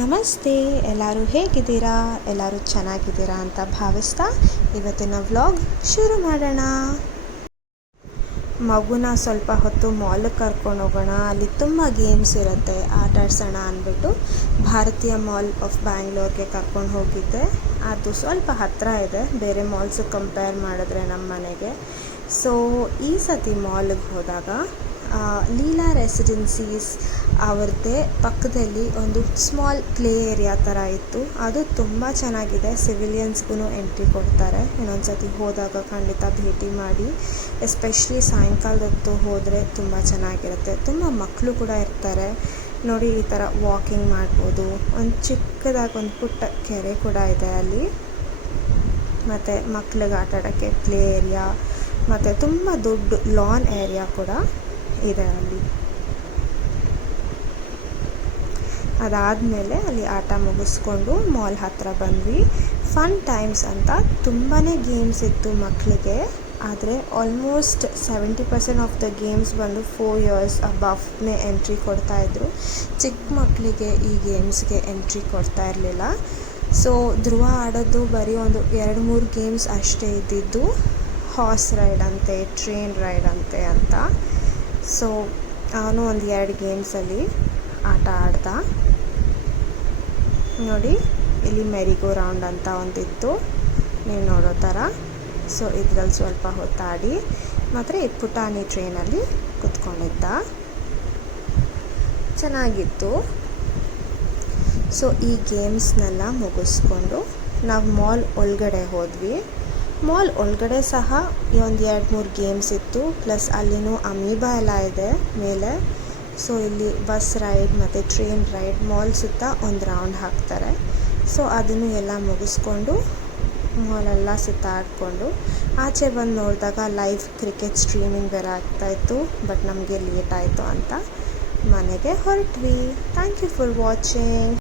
ನಮಸ್ತೆ, ಎಲ್ಲರೂ ಹೇಗಿದ್ದೀರಾ? ಎಲ್ಲರೂ ಚೆನ್ನಾಗಿದ್ದೀರಾ ಅಂತ ಭಾವಿಸ್ತಾ ಇವತ್ತಿನ ವ್ಲಾಗ್ ಶುರು ಮಾಡೋಣ. ಮಗುನ ಸ್ವಲ್ಪ ಹೊತ್ತು ಮಾಲ್ಗೆ ಕರ್ಕೊಂಡು ಹೋಗೋಣ, ಅಲ್ಲಿ ತುಂಬ ಗೇಮ್ಸ್ ಇರುತ್ತೆ, ಆಟ ಆಡ್ಸೋಣ ಅಂದ್ಬಿಟ್ಟು ಭಾರತೀಯ ಮಾಲ್ ಆಫ್ ಬ್ಯಾಂಗ್ಳೂರ್ಗೆ ಕರ್ಕೊಂಡು ಹೋಗಿದ್ದೆ. ಅದು ಸ್ವಲ್ಪ ಹತ್ತಿರ ಇದೆ ಬೇರೆ ಮಾಲ್ಸಿಗೆ ಕಂಪೇರ್ ಮಾಡಿದ್ರೆ ನಮ್ಮ ಮನೆಗೆ. ಸೊ ಈ ಸತಿ ಮಾಲ್ಗೆ ಹೋದಾಗ ಲೀಲಾ ರೆಸಿಡೆನ್ಸೀಸ್ ಅವ್ರದ್ದೇ ಪಕ್ಕದಲ್ಲಿ ಒಂದು ಸ್ಮಾಲ್ ಪ್ಲೇ ಏರಿಯಾ ಥರ ಇತ್ತು. ಅದು ತುಂಬ ಚೆನ್ನಾಗಿದೆ. ಸಿವಿಲಿಯನ್ಸ್ಗೂ ಎಂಟ್ರಿ ಕೊಡ್ತಾರೆ. ಇನ್ನೊಂದು ಸತಿ ಹೋದಾಗ ಖಂಡಿತ ಭೇಟಿ ಮಾಡಿ. ಎಸ್ಪೆಷಲಿ ಸಾಯಂಕಾಲದ ಹೊತ್ತು ಹೋದರೆ ತುಂಬ ಚೆನ್ನಾಗಿರುತ್ತೆ. ತುಂಬ ಮಕ್ಕಳು ಕೂಡ ಇರ್ತಾರೆ ನೋಡಿ. ಈ ಥರ ವಾಕಿಂಗ್ ಮಾಡ್ಬೋದು. ಒಂದು ಚಿಕ್ಕದಾಗಿ ಒಂದು ಪುಟ್ಟ ಕೆರೆ ಕೂಡ ಇದೆ ಅಲ್ಲಿ. ಮತ್ತು ಮಕ್ಳಿಗೆ ಆಟ ಆಡೋಕ್ಕೆ ಪ್ಲೇ ಏರಿಯಾ ಮತ್ತು ತುಂಬ ದೊಡ್ಡ ಲಾನ್ ಏರಿಯಾ ಕೂಡ ಇದೆ ಅಲ್ಲಿ. ಅದಾದಮೇಲೆ ಅಲ್ಲಿ ಆಟ ಮುಗಿಸ್ಕೊಂಡು ಮಾಲ್ ಹತ್ತಿರ ಬಂದ್ವಿ. ಫನ್ ಟೈಮ್ಸ್ ಅಂತ ತುಂಬಾ ಗೇಮ್ಸ್ ಇತ್ತು ಮಕ್ಕಳಿಗೆ. ಆದರೆ ಆಲ್ಮೋಸ್ಟ್ 70% ಆಫ್ ದ ಗೇಮ್ಸ್ ಬಂದು 4 years ಅಬವ್ನೇ ಎಂಟ್ರಿ ಕೊಡ್ತಾಯಿದ್ರು. ಚಿಕ್ಕ ಮಕ್ಕಳಿಗೆ ಈ ಗೇಮ್ಸ್ಗೆ ಎಂಟ್ರಿ ಕೊಡ್ತಾ ಇರಲಿಲ್ಲ. ಸೊ ಧ್ರುವ ಆಡೋದು ಬರೀ ಒಂದು 2-3 ಗೇಮ್ಸ್ ಅಷ್ಟೇ ಇದ್ದಿದ್ದು. ಹಾರ್ಸ್ ರೈಡ್ ಅಂತೆ, ಟ್ರೈನ್ ರೈಡ್ ಅಂತೆ ಅಂತ. ಸೊ ಅವನು ಒಂದು 2 ಗೇಮ್ಸಲ್ಲಿ ಆಟ ಆಡ್ದ ನೋಡಿ. ಇಲ್ಲಿ ಮೆರಿಗೋ ರೌಂಡ್ ಅಂತ ಒಂದಿತ್ತು ನೀವು ನೋಡೋ ಥರ. ಸೊ ಇದ್ರಲ್ಲಿ ಸ್ವಲ್ಪ ಹೊತ್ತಾಡಿ ಮಾತ್ರ ಈ ಪುಟಾಣಿ ಟ್ರೈನಲ್ಲಿ ಕುತ್ಕೊಂಡಿದ್ದ. ಚೆನ್ನಾಗಿತ್ತು. ಸೊ ಈ ಗೇಮ್ಸ್ನೆಲ್ಲ ಮುಗಿಸ್ಕೊಂಡು ನಾವು ಮಾಲ್ ಒಳಗಡೆ ಹೋದ್ವಿ. ಮಾಲ್ ಒಳಗಡೆ ಸಹ ಒಂದು 2-3 ಗೇಮ್ಸ್ ಇತ್ತು. ಪ್ಲಸ್ ಅಲ್ಲಿನೂ ಅಮೀಬಾ ಎಲ್ಲ ಇದೆ ಮೇಲೆ. ಸೊ ಇಲ್ಲಿ ಬಸ್ ರೈಡ್ ಮತ್ತು ಟ್ರೈನ್ ರೈಡ್ ಮಾಲ್ ಸುತ್ತ ಒಂದು ರೌಂಡ್ ಹಾಕ್ತಾರೆ. ಸೊ ಅದನ್ನು ಎಲ್ಲ ಮುಗಿಸ್ಕೊಂಡು ಮಾಲೆಲ್ಲ ಸುತ್ತಾಡಿಕೊಂಡು ಆಚೆ ಬಂದು ನೋಡಿದಾಗ ಲೈವ್ ಕ್ರಿಕೆಟ್ ಸ್ಟ್ರೀಮಿಂಗ್ ಬೇರೆ ಆಗ್ತಾಯಿತ್ತು. ಬಟ್ ನಮಗೆ ಲೇಟ್ ಆಯಿತು ಅಂತ ಮನೆಗೆ ಹೊರಟ್ವಿ. Thank you for watching.